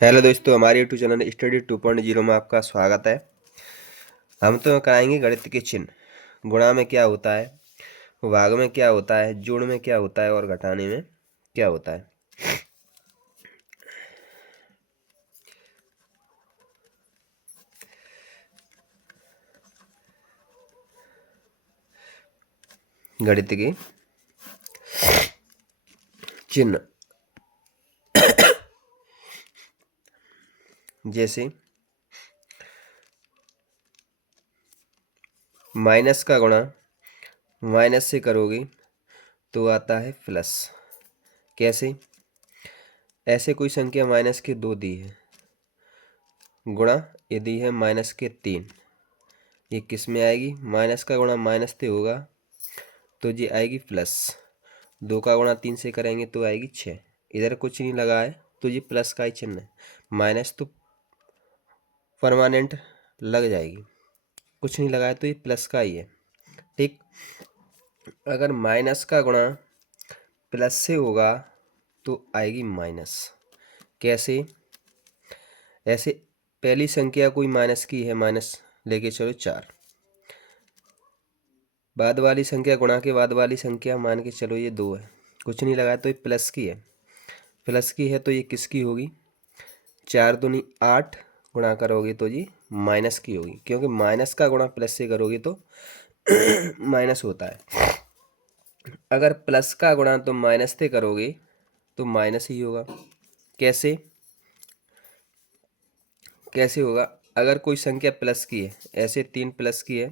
Hello दोस्तों, हमारे YouTube channel study 2.0 में आपका स्वागत है। हम तो कराएंगे गणित के चिन्ह। गुणा में क्या होता है, भाग में क्या होता है, जोड़ में क्या होता है और घटाने में क्या होता है। गणित के चिन्ह जैसे माइनस का गुणा माइनस से करोगे तो आता है प्लस। कैसे? ऐसे कोई संख्या माइनस के 2 दी है, गुणा ये दी है माइनस के 3, ये किस में आएगी? माइनस का गुणा माइनस से होगा तो ये आएगी प्लस। 2 का गुणा 3 से करेंगे तो आएगी 6। इधर कुछ नहीं लगा है तो ये प्लस का ही चिन्ह है। माइनस तो परमानेंट लग जाएगी, कुछ नहीं लगाया तो ये प्लस का ही है। ठीक, अगर माइनस का गुणा प्लस से होगा तो आएगी माइनस। कैसे? ऐसे पहली संख्या कोई माइनस की है, माइनस लेके चलो 4। बाद वाली संख्या गुणा के बाद वाली संख्या मान के चलो ये 2 है, कुछ नहीं लगाया तो ये प्लस की है। प्लस की है तो ये किसकी होगी? 4 दूनी 8 गुणा करोगे तो ये माइनस की होगी, क्योंकि माइनस का गुणा प्लस से करोगे तो माइनस होता है। अगर प्लस का गुणा तो माइनस से करोगे तो माइनस ही होगा। कैसे कैसे होगा? अगर कोई संख्या प्लस की है, ऐसे 3 प्लस की है,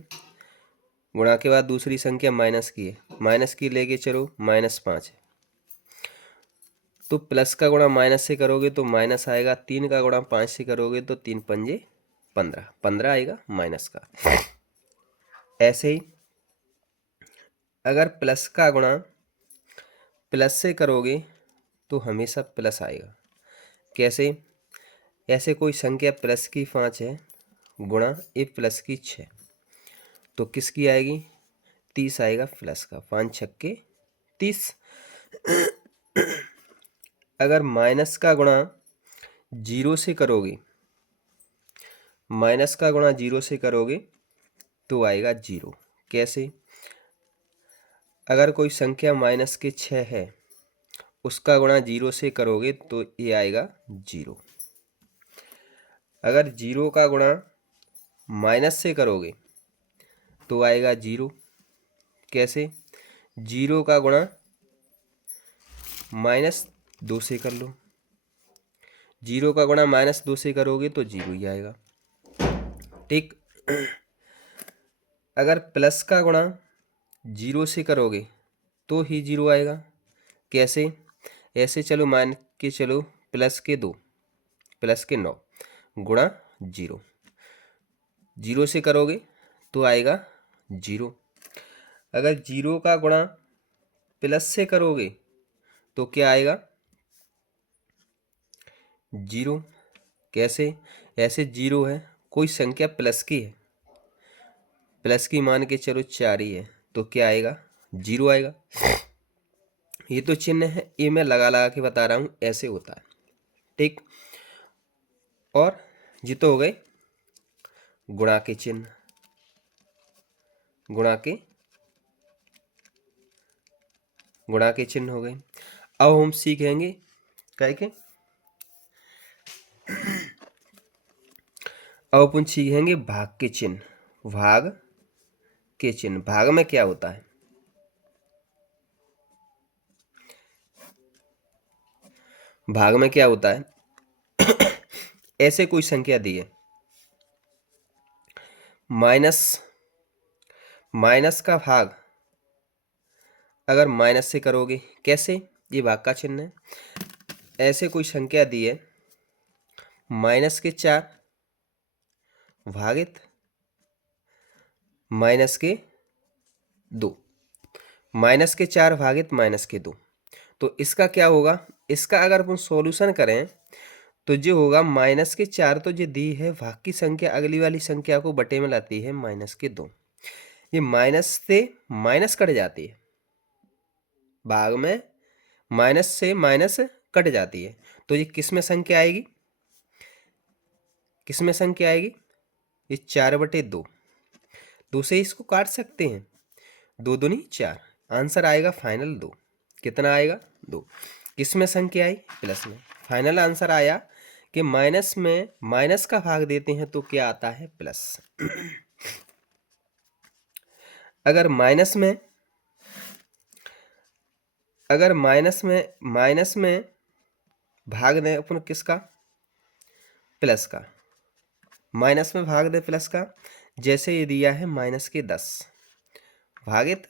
गुणा के बाद दूसरी संख्या माइनस की है, माइनस की लेके चलो -5 है, तो प्लस का गुणा माइनस से करोगे तो माइनस आएगा। 3 का गुणा 5 से करोगे तो 3 पंजे 15, 15 आएगा माइनस का। ऐसे ही अगर प्लस का गुणा प्लस से करोगे तो हमेशा प्लस आएगा। कैसे? ऐसे कोई संख्या प्लस की 5 है, गुणा ये प्लस की 6, तो किसकी आएगी? 30 आएगा प्लस का। 5 छक्के 30। अगर माइनस का गुणा 0 से करोगे, माइनस का गुणा 0 से करोगे तो आएगा 0। कैसे? अगर कोई संख्या माइनस के 6 है, उसका गुणा 0 से करोगे तो ये आएगा 0। अगर 0 का गुणा माइनस से करोगे तो आएगा 0। कैसे? 0 का गुणा -2 से कर लो, 0 का गुणा -2 से करोगे तो 0 ही आएगा। ठीक, अगर प्लस का गुणा 0 से करोगे तो ही 0 आएगा। कैसे? ऐसे चलो मान के चलो प्लस के 2 प्लस के 9 गुणा 0, 0 से करोगे तो आएगा 0। अगर 0 का गुणा प्लस से करोगे तो क्या आएगा? 0। कैसे? ऐसे 0 है, कोई संख्या प्लस की है, प्लस की मान के चलो 4 ही है, तो क्या आएगा? 0 आएगा। ये तो चिन्ह है, ये मैं लगा लगा के बता रहा हूँ, ऐसे होता है। ठीक, और ये तो हो गए गुणा के चिन्ह, गुणा के चिन्ह हो गए। अब हम सीखेंगे क्या के, अब अपन सीखेंगे भाग के चिन्ह। भाग के चिन्ह, भाग में क्या होता है? भाग में क्या होता है? ऐसे कोई संख्या दी है, माइनस का भाग अगर माइनस से करोगे, कैसे? ये भाग का चिन्ह है। ऐसे कोई संख्या दी है -4 भागित -2, -4 भागित -2, तो इसका क्या होगा? इसका अगर अपन सॉल्यूशन करें तो जो होगा -4 तो जो दी है भाग की संख्या, अगली वाली संख्या को बटे में लाती है -2। ये माइनस से माइनस कट जाती है, भाग में माइनस से माइनस कट जाती है, तो ये किस में संख्या आएगी? किस में संख्या आएगी? ये 4/2। 2 से इसको काट सकते हैं, 2 दूनी 4, आंसर आएगा फाइनल 2। कितना आएगा? 2। किस में संख्या आई? प्लस में। फाइनल आंसर आया कि माइनस में माइनस का भाग देते हैं तो क्या आता है? प्लस। अगर माइनस में भाग दें अपन किसका? प्लस का। माइनस में भाग दे प्लस का, जैसे ये दिया है माइनस के 10 भागित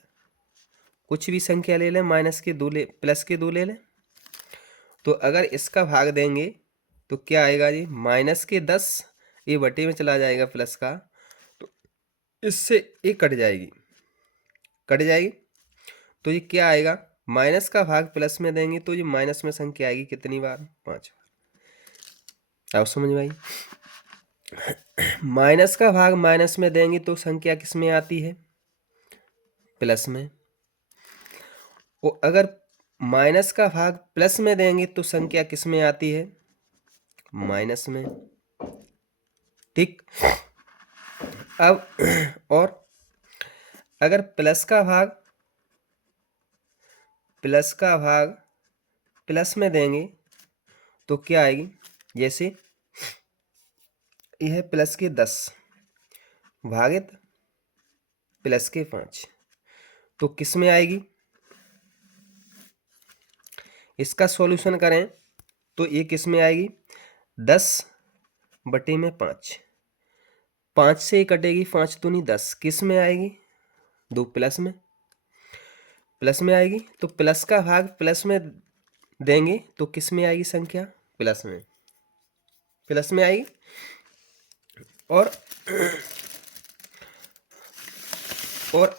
कुछ भी संख्या ले लें, माइनस के 2 ले, प्लस के 2 ले लें, तो अगर इसका भाग देंगे तो क्या आएगा जी? माइनस के 10 ये बटे में चला जाएगा प्लस का, तो इससे ये कट जाएगी तो ये क्या आएगा? माइनस का भाग प्लस में देंगे तो ये माइनस में संख्या आएगी कितनी बार? 5 बार। अब समझ में आई? माइनस का भाग माइनस में देंगे तो संख्या किस में आती है? प्लस में। और अगर माइनस का भाग प्लस में देंगे तो संख्या किस में आती है? माइनस में। ठीक। अब और अगर प्लस का भाग प्लस में देंगे तो क्या आएगी? जैसे यह प्लस के 10 भागित प्लस के 5, तो किस में आएगी? इसका सॉल्यूशन करें तो ये किस में आएगी? 10/5। 5 से कटेगी, 5 दूनी 10, किस में आएगी? 2 प्लस में आएगी। तो प्लस का भाग प्लस में देंगे तो किस में आएगी संख्या? प्लस में आएगी। और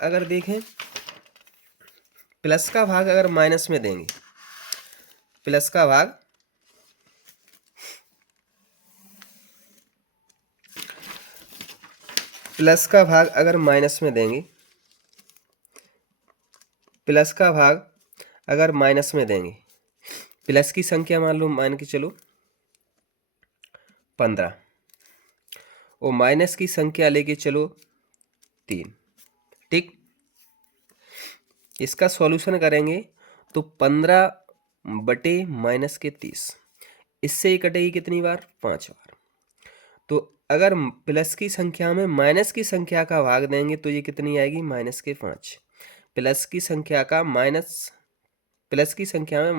अगर देखें प्लस का भाग अगर माइनस में देंगे, प्लस का भाग अगर माइनस में देंगे, प्लस की संख्या मान के चलो 15 और माइनस की संख्या लेके चलो 3। ठीक। इसका सॉल्यूशन करेंगे तो 15/-30, इससे ही कटेगी कितनी बार? 5 बार। तो अगर प्लस की संख्या में माइनस की संख्या का भाग देंगे तो ये कितनी आएगी? -5। प्लस की संख्या में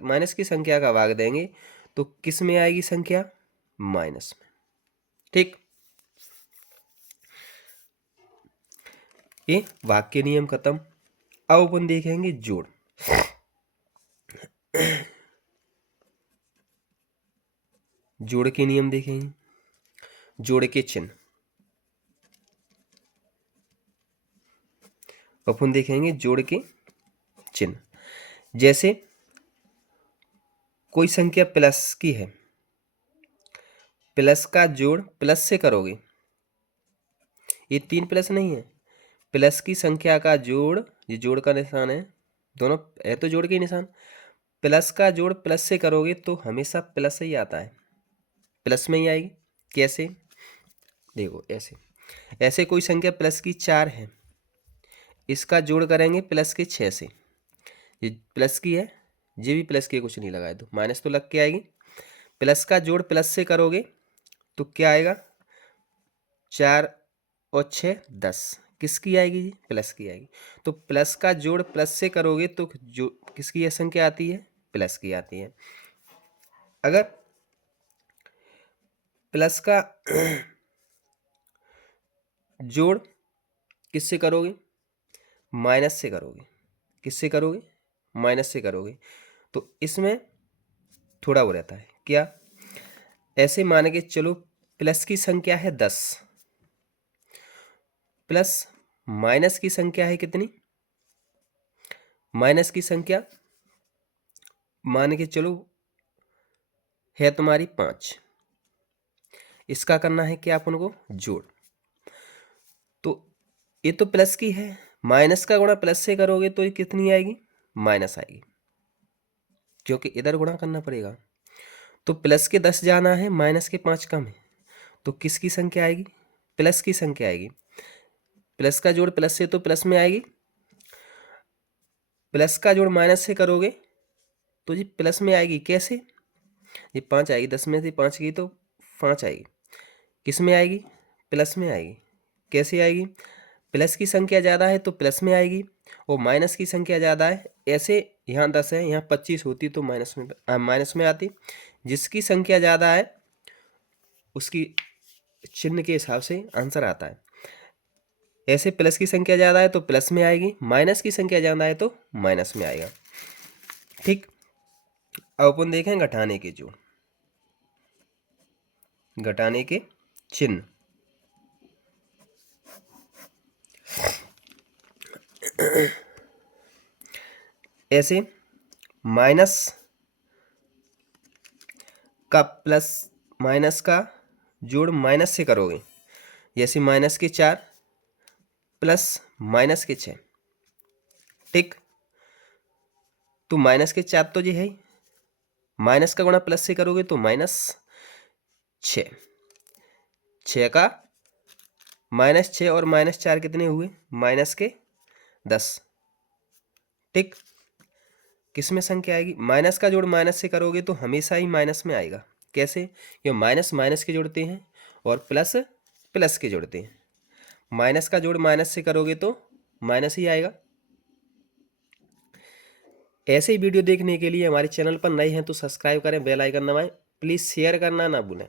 माइनस की संख्या का भाग देंगे तो किस में आएगी संख्या? माइनस में। ठीक। ये वाक्य नियम खत्म। अब अपन देखेंगे जोड़। जोड़ के नियम देखेंगे, जोड़ के चिन्ह अपन देखेंगे। जोड़ के चिन्ह, जैसे कोई संख्या प्लस की है, प्लस का जोड़ प्लस से करोगे, ये 3 प्लस नहीं है, प्लस की संख्या का जोड़, ये जोड़ का निशान है, दोनों है तो जोड़ के निशान, प्लस का जोड़ प्लस से करोगे तो हमेशा प्लस ही आता है, प्लस में ही आएगी। कैसे? देखो ऐसे कोई संख्या प्लस की 4 है, इसका जोड़ करेंगे प्लस के 6 से, ये प्लस की है, ये भी प्लस के, कुछ नहीं लगाए तो माइनस तो लग के आएगी। प्लस का जोड़ प्लस से करोगे तो क्या आएगा? 4 और 6 10, किसकी आएगी जी? प्लस की आएगी। तो प्लस का जोड़ प्लस से करोगे तो जो किसकी यह संख्या आती है? प्लस की आती है। अगर प्लस का जोड़ किससे करोगे? माइनस से करोगे। किससे करोगे? माइनस से करोगे। तो इसमें थोड़ा वो रहता है, क्या? ऐसे मान के चलो प्लस की संख्या है 10, प्लस माइनस की संख्या है कितनी? माइनस की संख्या मान के चलो है तुम्हारी 5, इसका करना है क्या अपन को? जोड़। तो ये तो प्लस की है, माइनस का गुणा प्लस से करोगे तो ये कितनी आएगी? माइनस आएगी, क्योंकि इधर गुणा करना पड़ेगा। तो प्लस के 10 जाना है, माइनस के 5 कम है, तो किसकी संख्या आएगी? प्लस की संख्या आएगी। प्लस का जोड़ प्लस से तो प्लस में आएगी, प्लस का जोड़ माइनस से करोगे तो जी प्लस में आएगी। कैसे? ये 5 आएगी, 10 में से 5 गई तो 5 आएगी। किस में आएगी? प्लस में आएगी। कैसे आएगी? प्लस की संख्या ज़्यादा है तो प्लस में आएगी, और माइनस की संख्या ज़्यादा है, ऐसे यहाँ 10 है, यहाँ 25 होती तो माइनस में आती। जिसकी संख्या ज़्यादा है उसकी चिन्ह के हिसाब से आंसर आता है। ऐसे प्लस की संख्या ज़्यादा है तो प्लस में आएगी, माइनस की संख्या ज़्यादा है तो माइनस में आएगा। ठीक, अब अपन देखें घटाने के जोड़, घटाने के चिन्ह। ऐसे माइनस का प्लस माइनस का जोड़ माइनस से करोगे, जैसे माइनस के 4 प्लस माइनस के 6। ठीक, तो माइनस के 4 तो जी है, माइनस का गुणा प्लस से करोगे तो -6, 6 का -6 और -4 कितने हुए? -10। ठीक, किस में संख्या आएगी? माइनस का जोड़ माइनस से करोगे तो हमेशा ही माइनस में आएगा। कैसे? ये माइनस माइनस के जोड़ते हैं और प्लस प्लस के जोड़ते हैं। माइनस का जोड़ माइनस से करोगे तो माइनस ही आएगा। ऐसे ही वीडियो देखने के लिए हमारे चैनल पर नए हैं तो सब्सक्राइब करें, बेल आइकन दबाएं। प्लीज़ शेयर करना ना भूलें।